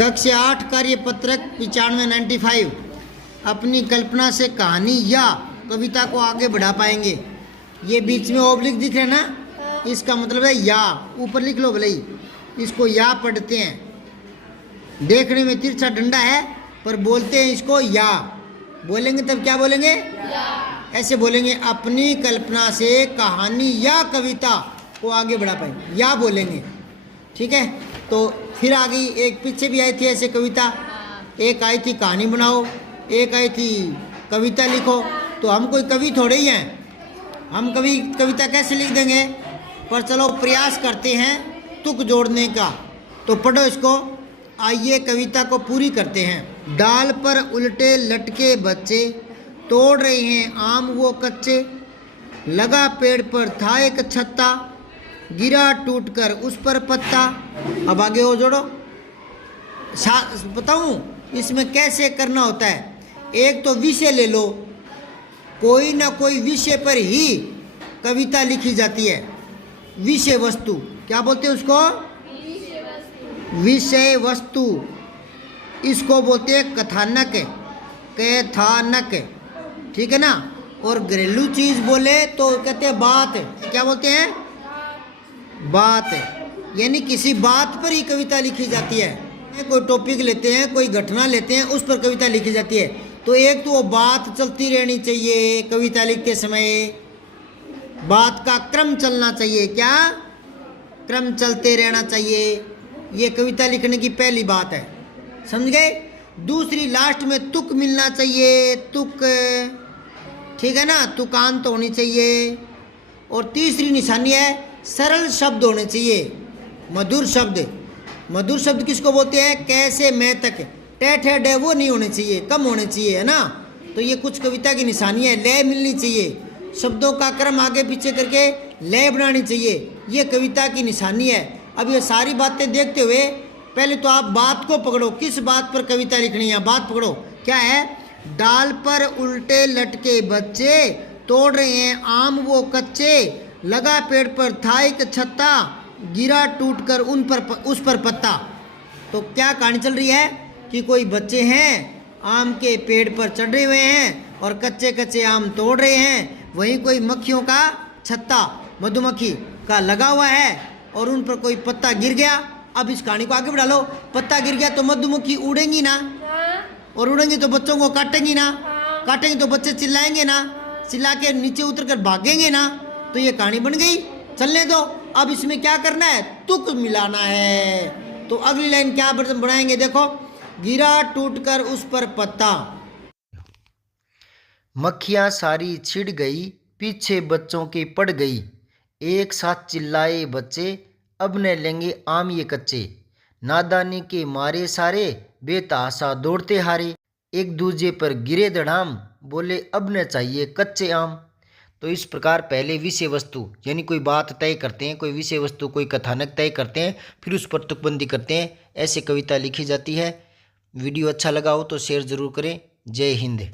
कक्षा 8 कार्यपत्रक 95 अपनी कल्पना से कहानी या कविता को आगे बढ़ा पाएंगे। ये बीच में ओब्लिक दिख रहा है ना, इसका मतलब है या। ऊपर लिख लो भले ही, इसको या पढ़ते हैं। देखने में तिरछा डंडा है पर बोलते हैं इसको या। बोलेंगे तब क्या बोलेंगे? या। ऐसे बोलेंगे, अपनी कल्पना से कहानी या कविता को आगे बढ़ा पाएंगे, या बोलेंगे। ठीक है, तो फिर आ गई एक, पीछे भी आई थी ऐसे कविता। एक आई थी कहानी बनाओ, एक आई थी कविता लिखो। तो हम कोई कवि थोड़े ही हैं, हम कविता कैसे लिख देंगे? पर चलो प्रयास करते हैं तुक जोड़ने का। तो पढ़ो इसको, आइए कविता को पूरी करते हैं। डाल पर उल्टे लटके बच्चे, तोड़ रहे हैं आम वो कच्चे। लगा पेड़ पर था एक छत्ता, गिरा टूटकर उस पर पत्ता। अब आगे और जोड़ो, बताऊं इसमें कैसे करना होता है। एक तो विषय ले लो, कोई ना कोई विषय पर ही कविता लिखी जाती है। विषय वस्तु क्या बोलते हैं उसको? विषय वस्तु। इसको बोलते हैं कथानक, कथानक। ठीक है ना। और घरेलू चीज बोले तो कहते हैं बात। क्या बोलते हैं? बात। यानी किसी बात पर ही कविता लिखी जाती है। कोई टॉपिक लेते हैं, कोई घटना लेते हैं, उस पर कविता लिखी जाती है। तो एक तो वो बात चलती रहनी चाहिए कविता लिखते समय, बात का क्रम चलना चाहिए। क्या क्रम चलते रहना चाहिए, ये कविता लिखने की पहली बात है, समझ गए। दूसरी, लास्ट में तुक मिलना चाहिए, तुक। ठीक है ना, तुकांत होनी चाहिए। और तीसरी निशानी है सरल शब्द होने चाहिए, मधुर शब्द। मधुर शब्द किसको बोलते हैं? कैसे मैं तक, टे ठे डे वो नहीं होने चाहिए, कम होने चाहिए, है ना। तो ये कुछ कविता की निशानी है। लय मिलनी चाहिए, शब्दों का क्रम आगे पीछे करके लय बनानी चाहिए, ये कविता की निशानी है। अब ये सारी बातें देखते हुए पहले तो आप बात को पकड़ो, किस बात पर कविता लिखनी है। बात पकड़ो, क्या है? डाल पर उल्टे लटके बच्चे, तोड़ रहे हैं आम वो कच्चे। लगा पेड़ पर था एक छत्ता, गिरा टूटकर उस पर पत्ता। तो क्या कहानी चल रही है कि कोई बच्चे हैं, आम के पेड़ पर चढ़े हुए हैं और कच्चे कच्चे आम तोड़ रहे हैं। वहीं कोई मक्खियों का छत्ता, मधुमक्खी का लगा हुआ है और उन पर कोई पत्ता गिर गया। अब इस कहानी को आगे बढ़ा लो। पत्ता गिर गया तो मधुमक्खी उड़ेंगी ना, और उड़ेंगी तो बच्चों को काटेंगी ना, काटेंगी तो बच्चे चिल्लाएंगे ना, चिल्ला के नीचे उतर कर भागेंगे ना। तो ये कहानी बन गई, चलने दो। अब इसमें क्या करना है? तुक मिलाना है। तो अगली लाइन क्या बनाएंगे? देखो, गिरा टूटकर उस पर पत्ता। मक्खियाँ सारी छिड़ गई, पीछे बच्चों की पड़ गई। एक साथ चिल्लाए बच्चे, अब न लेंगे आम ये कच्चे। नादानी के मारे सारे, बेतहाशा दौड़ते हारे। एक दूजे पर गिरे धड़ाम, बोले अब न चाहिए कच्चे आम। तो इस प्रकार पहले विषय वस्तु यानी कोई बात तय करते हैं, कोई विषय वस्तु, कोई कथानक तय करते हैं, फिर उस पर तुकबंदी करते हैं। ऐसे कविता लिखी जाती है। वीडियो अच्छा लगा हो तो शेयर ज़रूर करें। जय हिंद।